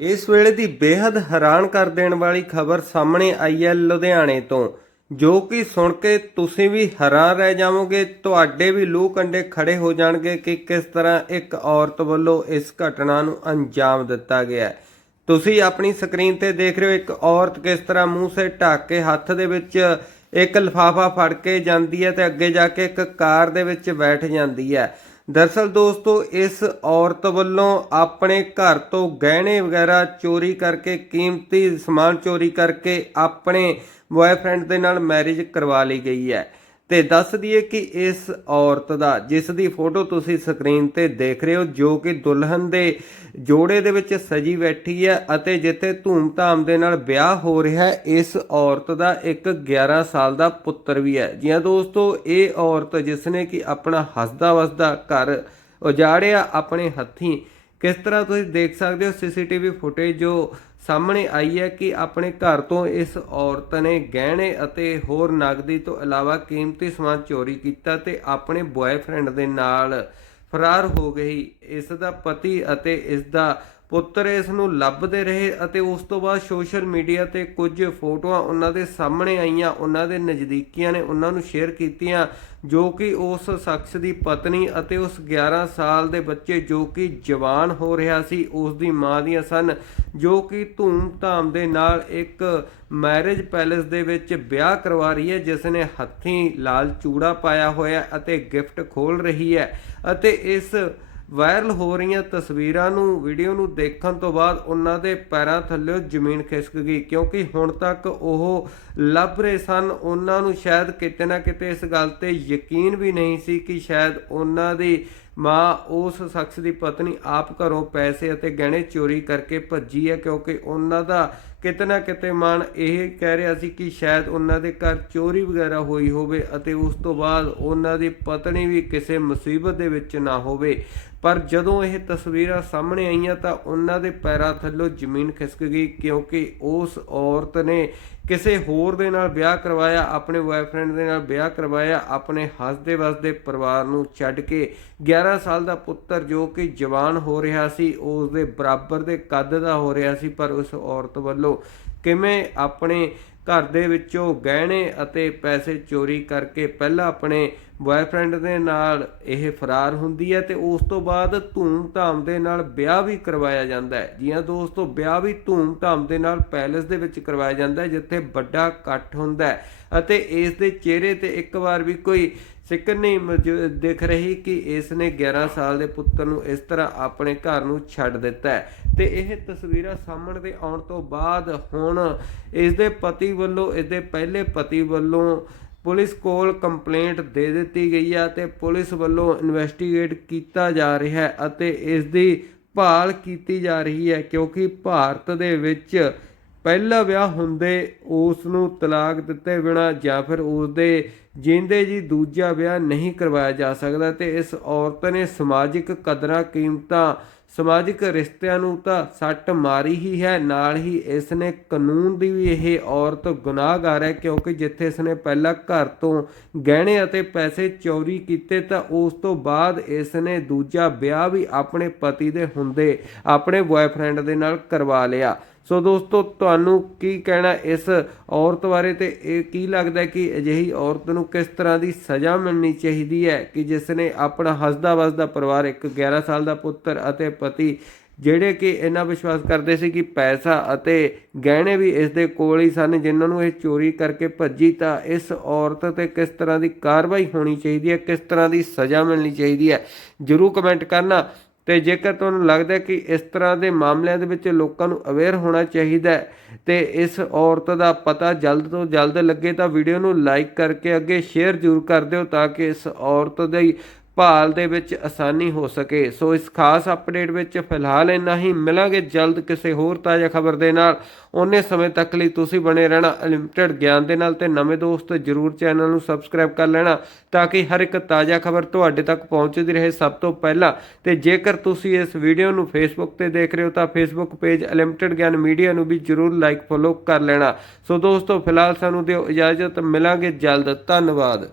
ਇਸ ਵੇਲੇ ਦੀ ਬੇहद ਹੈਰਾਨ ਕਰ ਦੇਣ ਵਾਲੀ ਖਬਰ ਸਾਹਮਣੇ ਆਈ ਹੈ ਲੁਧਿਆਣੇ ਤੋਂ, ਜੋ ਕਿ ਸੁਣ ਕੇ ਤੁਸੀਂ ਵੀ ਹੈਰਾਨ ਰਹਿ ਜਾਵੋਗੇ, ਤੁਹਾਡੇ ਵੀ ਲੂਹ ਕੰਡੇ ਖੜੇ ਹੋ ਜਾਣਗੇ ਕਿ ਕਿਸ ਤਰ੍ਹਾਂ ਇੱਕ ਔਰਤ ਵੱਲੋਂ ਇਸ ਘਟਨਾ ਨੂੰ ਅੰਜਾਮ ਦਿੱਤਾ ਗਿਆ ਹੈ। ਤੁਸੀਂ ਆਪਣੀ ਸਕਰੀਨ ਤੇ ਦੇਖ ਰਹੇ ਹੋ ਇੱਕ ਔਰਤ ਕਿਸ ਤਰ੍ਹਾਂ ਮੂੰਹ ਸੇ ਢੱਕ ਕੇ ਹੱਥ ਦੇ ਵਿੱਚ ਇੱਕ ਲਿਫਾਫਾ ਫੜ ਕੇ ਜਾਂਦੀ ਹੈ ਤੇ ਅੱਗੇ ਜਾ ਕੇ ਇੱਕ ਕਾਰ ਦੇ ਵਿੱਚ ਬੈਠ ਜਾਂਦੀ ਹੈ। ਦਰਸਲ ਦੋਸਤੋ, ਇਸ ਔਰਤ ਵੱਲੋਂ ਆਪਣੇ ਘਰ ਤੋਂ ਗਹਿਣੇ ਵਗੈਰਾ ਚੋਰੀ ਕਰਕੇ, ਕੀਮਤੀ ਸਮਾਨ ਚੋਰੀ ਕਰਕੇ ਆਪਣੇ ਬॉयਫ੍ਰੈਂਡ ਦੇ ਨਾਲ ਮੈਰਿਜ ਕਰਵਾ ਲਈ ਗਈ ਹੈ। ਤੇ ਦੱਸ ਦਈਏ ਕਿ ਇਸ ਔਰਤ ਦਾ, ਜਿਸ ਦੀ ਫੋਟੋ ਤੁਸੀਂ ਸਕਰੀਨ ਤੇ ਦੇਖ ਰਹੇ ਹੋ, ਜੋ ਕਿ ਦੁਲਹਨ ਦੇ ਜੋੜੇ ਦੇ ਵਿੱਚ ਸਜੀ ਬੈਠੀ ਹੈ ਅਤੇ ਜਿੱਥੇ ਧੂਮ-ਧਾਮ ਦੇ ਨਾਲ ਵਿਆਹ ਹੋ ਰਿਹਾ ਹੈ, ਇਸ ਔਰਤ ਦਾ ਇੱਕ 11 ਸਾਲ ਦਾ ਪੁੱਤਰ ਵੀ ਹੈ। ਜੀ ਦੋਸਤੋ, ਇਹ ਔਰਤ ਜਿਸ ਨੇ ਕਿ ਆਪਣਾ ਹੱਸਦਾ ਵਸਦਾ ਘਰ ਉਜਾੜਿਆ ਆਪਣੇ ਹੱਥੀਂ, ਕਿਸ ਤਰ੍ਹਾਂ ਤੁਸੀਂ ਦੇਖ ਸਕਦੇ ਹੋ? ਸੀਸੀਟੀਵੀ ਫੁਟੇਜ ਜੋ ਸਾਹਮਣੇ ਆਈ ਹੈ ਕਿ ਆਪਣੇ ਘਰ ਤੋਂ ਇਸ ਔਰਤ ਨੇ ਗਹਿਣੇ ਅਤੇ ਹੋਰ ਨਗਦੀ ਤੋਂ ਇਲਾਵਾ ਕੀਮਤੀ ਸਮਾਨ ਚੋਰੀ ਕੀਤਾ ਤੇ ਆਪਣੇ ਬॉयਫ੍ਰੈਂਡ ਦੇ ਨਾਲ ਫਰਾਰ ਹੋ ਗਈ। ਇਸ ਦਾ ਪਤੀ ਅਤੇ ਇਸ ਦਾ ਪੁੱਤਰ ਇਸ ਨੂੰ ਲੱਭਦੇ ਰਹੇ ਅਤੇ ਉਸ ਤੋਂ ਬਾਅਦ ਸੋਸ਼ਲ ਮੀਡੀਆ ਤੇ ਕੁਝ ਫੋਟੋਆਂ ਉਹਨਾਂ ਦੇ ਸਾਹਮਣੇ ਆਈਆਂ, ਉਹਨਾਂ ਦੇ ਨਜ਼ਦੀਕੀਆਂ ਨੇ ਉਹਨਾਂ ਨੂੰ ਸ਼ੇਅਰ ਕੀਤੀਆਂ, ਜੋ ਕਿ ਉਸ ਸ਼ਖਸ ਦੀ ਪਤਨੀ ਅਤੇ ਉਸ 11 ਸਾਲ ਦੇ ਬੱਚੇ ਜੋ ਕਿ ਜਵਾਨ ਹੋ ਰਿਹਾ ਸੀ, ਉਸ ਦੀ ਮਾਂ ਦੀਆਂ ਸਨ, ਜੋ ਕਿ ਧੂਮ-ਧਾਮ ਦੇ ਨਾਲ ਇੱਕ ਮੈਰਿਜ ਪੈਲੇਸ ਦੇ ਵਿੱਚ ਵਿਆਹ ਕਰਵਾ ਰਹੀ ਹੈ, ਜਿਸ ਨੇ ਹੱਥੀਂ ਲਾਲ ਚੂੜਾ ਪਾਇਆ ਹੋਇਆ ਅਤੇ ਗਿਫਟ ਖੋਲ ਰਹੀ ਹੈ ਅਤੇ ਇਸ ਵਾਇਰਲ ਹੋ ਰਹੀਆਂ ਤਸਵੀਰਾਂ ਨੂੰ, ਵੀਡੀਓ ਨੂੰ ਦੇਖਣ ਤੋਂ ਬਾਅਦ ਉਹਨਾਂ ਦੇ ਪੈਰਾਂ ਥੱਲੇ ਜ਼ਮੀਨ ਖਿਸਕ ਗਈ। ਕਿਉਂਕਿ ਹੁਣ ਤੱਕ ਉਹ ਲੱਭ ਰਹੇ ਸਨ, ਉਹਨਾਂ ਨੂੰ ਸ਼ਾਇਦ ਕਿਤੇ ਨਾ ਕਿਤੇ ਇਸ ਗੱਲ ਤੇ ਯਕੀਨ ਵੀ ਨਹੀਂ ਸੀ ਕਿ ਸ਼ਾਇਦ ਉਹਨਾਂ ਦੀ ਮਾਂ ਉਸ ਸ਼ਖਸ ਦੀ ਪਤਨੀ ਆਪ ਘਰੋਂ ਪੈਸੇ ਅਤੇ ਗਹਿਣੇ ਚੋਰੀ ਕਰਕੇ ਭੱਜੀ ਹੈ ਕਿਉਂਕਿ ਉਹਨਾਂ ਦਾ ਕਿਤੇ ਨਾ ਕਿਤੇ ਮਨ ਇਹ ਕਹਿ ਰਿਹਾ ਸੀ ਕਿ ਸ਼ਾਇਦ ਉਹਨਾਂ ਦੇ ਘਰ ਚੋਰੀ ਵਗੈਰਾ ਹੋਈ ਹੋਵੇ ਅਤੇ ਉਸ ਤੋਂ ਬਾਅਦ ਉਹਨਾਂ ਦੀ ਪਤਨੀ ਵੀ ਕਿਸੇ ਮੁਸੀਬਤ ਦੇ ਵਿੱਚ ਨਾ ਹੋਵੇ। ਪਰ ਜਦੋਂ ਇਹ ਤਸਵੀਰਾਂ ਸਾਹਮਣੇ ਆਈਆਂ ਤਾਂ ਉਹਨਾਂ ਦੇ ਪੈਰਾਂ ਥੱਲੋਂ ਜ਼ਮੀਨ ਖਿਸਕ ਗਈ ਕਿਉਂਕਿ ਉਸ ਔਰਤ ਨੇ ਕਿਸੇ ਹੋਰ ਦੇ ਨਾਲ ਵਿਆਹ ਕਰਵਾਇਆ, ਆਪਣੇ ਬॉयਫ੍ਰੈਂਡ ਦੇ ਨਾਲ ਵਿਆਹ ਕਰਵਾਇਆ, ਆਪਣੇ ਹੱਸਦੇ ਵਸਦੇ ਪਰਿਵਾਰ ਨੂੰ ਛੱਡ ਕੇ 11 ਸਾਲ ਦਾ ਪੁੱਤਰ ਜੋ ਕਿ ਜਵਾਨ ਹੋ ਰਿਹਾ ਸੀ ਉਸ ਦੇ ਬਰਾਬਰ ਦੇ ਕੱਦ ਦਾ ਹੋ ਰਿਹਾ ਸੀ, ਪਰ ਉਸ ਔਰਤ ਵੱਲੋਂ ਕਿਵੇਂ ਆਪਣੇ ਘਰ ਦੇ ਵਿੱਚੋਂ ਗਹਿਣੇ ਅਤੇ ਪੈਸੇ ਚੋਰੀ ਕਰਕੇ ਪਹਿਲਾਂ ਆਪਣੇ ਬॉयਫ੍ਰੈਂਡ ਦੇ ਨਾਲ ਇਹ ਫਰਾਰ ਹੁੰਦੀ ਹੈ ਤੇ ਉਸ ਤੋਂ ਬਾਅਦ ਧੂਮ-ਧਾਮ ਦੇ ਨਾਲ ਵਿਆਹ ਵੀ ਕਰਵਾਇਆ ਜਾਂਦਾ ਹੈ। ਜੀ ਹਾਂ ਦੋਸਤੋ, ਵਿਆਹ ਵੀ ਧੂਮ-ਧਾਮ ਦੇ ਨਾਲ ਪੈਲੇਸ ਦੇ ਵਿੱਚ ਕਰਵਾਇਆ ਜਾਂਦਾ ਹੈ, ਜਿੱਥੇ ਵੱਡਾ ਇਕੱਠ ਹੁੰਦਾ ਹੈ। ਅਤੇ ਇਸ ਦੇ ਚਿਹਰੇ ਤੇ ਇੱਕ ਵਾਰ ਵੀ ਕੋਈ ਸਿੱਕਰ ਨਹੀਂ ਮੌਜੂ- ਦਿਖ ਰਹੀ ਕਿ ਇਸ ਨੇ 11 ਸਾਲ ਦੇ ਪੁੱਤਰ ਨੂੰ ਇਸ ਤਰ੍ਹਾਂ ਆਪਣੇ ਘਰ ਨੂੰ ਛੱਡ ਦਿੱਤਾ ਹੈ। ਤੇ ਇਹ ਤਸਵੀਰਾਂ ਸਾਹਮਣੇ ਦੇ ਆਉਣ ਤੋਂ ਬਾਅਦ ਹੁਣ ਇਸ ਦੇ ਪਤੀ ਵੱਲੋਂ ਇਸ ਦੇ ਪਹਿਲੇ ਪਤੀ ਵੱਲੋਂ ਪੁਲਿਸ ਕੋਲ ਕੰਪਲੇਂਟ ਦੇ ਦਿੱਤੀ ਗਈ ਹੈ ਤੇ ਪੁਲਿਸ ਵੱਲੋਂ ਇਨਵੈਸਟੀਗੇਟ ਕੀਤਾ ਜਾ ਰਿਹਾ ਹੈ ਅਤੇ ਇਸ ਦੀ ਭਾਲ ਕੀਤੀ ਜਾ ਰਹੀ ਹੈ ਕਿਉਂਕਿ ਭਾਰਤ ਦੇ ਵਿੱਚ ਪਹਿਲਾ ਵਿਆਹ ਹੁੰਦੇ ਉਸ ਨੂੰ ਤਲਾਕ ਦਿੱਤੇ ਬਿਨਾ ਜਾਂ ਫਿਰ ਉਸ ਦੇ ਜਿੰਦੇ ਜੀ ਦੂਜਾ ਵਿਆਹ ਨਹੀਂ ਕਰਵਾਇਆ ਜਾ ਸਕਦਾ ਤੇ ਇਸ ਔਰਤ ਨੇ ਸਮਾਜਿਕ ਕਦਰਾਂ, ਕੀਮਤਾਂ, ਸਮਾਜਿਕ ਰਿਸ਼ਤਿਆਂ ਨੂੰ ਤਾਂ ਸੱਟ ਮਾਰੀ ਹੀ ਹੈ, ਨਾਲ ਹੀ ਇਸ ਨੇ ਕਾਨੂੰਨ ਦੀ ਵੀ ਇਹ ਔਰਤ ਗੁਨਾਹਗਾਰ ਹੈ ਕਿਉਂਕਿ ਜਿੱਥੇ ਇਸ ਨੇ ਪਹਿਲਾਂ ਘਰ ਤੋਂ ਗਹਿਣੇ ਅਤੇ ਪੈਸੇ ਚੋਰੀ ਕੀਤੇ ਤਾਂ ਉਸ ਤੋਂ ਬਾਅਦ ਇਸ ਨੇ ਦੂਜਾ ਵਿਆਹ ਵੀ ਆਪਣੇ ਪਤੀ ਦੇ ਹੁੰਦੇ, ਆਪਣੇ ਬॉयਫ੍ਰੈਂਡ ਦੇ ਨਾਲ ਕਰਵਾ ਲਿਆ। ਸੋ ਦੋਸਤੋ, ਤੁਹਾਨੂੰ ਕੀ ਕਹਿਣਾ ਇਸ ਔਰਤ ਬਾਰੇ ਤੇ ਇਹ ਕੀ ਲੱਗਦਾ ਕਿ ਅਜਿਹੀ ਔਰਤ ਨੂੰ ਕਿਸ ਤਰ੍ਹਾਂ ਦੀ ਸਜ਼ਾ ਮਿਲਣੀ ਚਾਹੀਦੀ ਹੈ ਕਿ ਜਿਸ ਨੇ ਆਪਣਾ ਹੱਸਦਾ ਵਸਦਾ ਪਰਿਵਾਰ, ਇੱਕ 11 ਸਾਲ ਦਾ ਪੁੱਤਰ ਅਤੇ ਪਤੀ, ਜਿਹੜੇ ਕਿ ਇਹਨਾਂ ਵਿਸ਼ਵਾਸ ਕਰਦੇ ਸੀ ਕਿ ਪੈਸਾ ਅਤੇ ਗਹਿਣੇ ਵੀ ਇਸ ਦੇ ਕੋਲ ਹੀ ਸਨ, ਜਿਨ੍ਹਾਂ ਨੂੰ ਇਹ ਚੋਰੀ ਕਰਕੇ ਭੱਜੀ, ਤਾਂ ਇਸ ਔਰਤ ਤੇ ਕਿਸ ਤਰ੍ਹਾਂ ਦੀ ਕਾਰਵਾਈ ਹੋਣੀ ਚਾਹੀਦੀ ਹੈ, ਕਿਸ ਤਰ੍ਹਾਂ ਦੀ ਸਜ਼ਾ ਮਿਲਣੀ ਚਾਹੀਦੀ ਹੈ? ਜਰੂਰ ਕਮੈਂਟ ਕਰਨਾ। ਤੇ ਜੇਕਰ ਤੁਹਾਨੂੰ ਲੱਗਦਾ ਕਿ ਇਸ ਤਰ੍ਹਾਂ ਦੇ ਮਾਮਲਿਆਂ ਦੇ ਵਿੱਚ ਲੋਕਾਂ ਨੂੰ ਅਵੇਅਰ ਹੋਣਾ ਚਾਹੀਦਾ ਹੈ ਤੇ ਇਸ ਔਰਤ ਦਾ ਪਤਾ ਜਲਦ ਤੋਂ ਜਲਦ ਲੱਗੇ ਤਾਂ ਵੀਡੀਓ ਨੂੰ ਲਾਈਕ ਕਰਕੇ ਅੱਗੇ ਸ਼ੇਅਰ ਜ਼ਰੂਰ ਕਰ ਦਿਓ ਤਾਂ ਕਿ ਇਸ ਔਰਤ ਦੀ ਭਾਲ ਦੇ ਵਿੱਚ ਆਸਾਨੀ ਹੋ ਸਕੇ। ਸੋ ਇਸ ਖਾਸ ਅਪਡੇਟ ਵਿੱਚ ਫਿਲਹਾਲ ਇੰਨਾ ਹੀ। ਮਿਲਾਂਗੇ ਜਲਦ ਕਿਸੇ ਹੋਰ ਤਾਜ਼ਾ ਖਬਰ ਦੇ ਨਾਲ। ਉਹਨੇ ਸਮੇਂ ਤੱਕ ਲਈ ਤੁਸੀਂ ਬਣੇ ਰਹਿਣਾ ਅਨਲਿਮਟਿਡ ਗਿਆਨ ਦੇ ਨਾਲ ਤੇ ਨਵੇਂ ਦੋਸਤ ਜਰੂਰ ਚੈਨਲ ਨੂੰ ਸਬਸਕ੍ਰਾਈਬ ਕਰ ਲੈਣਾ ਤਾਂ ਕਿ ਹਰ ਇੱਕ ਤਾਜ਼ਾ ਖਬਰ ਤੁਹਾਡੇ ਤੱਕ ਪਹੁੰਚਦੀ ਰਹੇ ਸਭ ਤੋਂ ਪਹਿਲਾਂ। ਤੇ ਜੇਕਰ ਤੁਸੀਂ ਇਸ ਵੀਡੀਓ ਨੂੰ ਫੇਸਬੁੱਕ ਤੇ ਦੇਖ ਰਹੇ ਹੋ ਤਾਂ Facebook page unlimited Gyan media ਨੂੰ ਵੀ ਜਰੂਰ ਲਾਈਕ ਫੋਲੋ ਕਰ ਲੈਣਾ। ਸੋ ਦੋਸਤੋ, ਫਿਲਹਾਲ ਸਾਨੂੰ ਦਿਓ ਇਜਾਜ਼ਤ। ਮਿਲਾਂਗੇ ਜਲਦ। ਧੰਨਵਾਦ।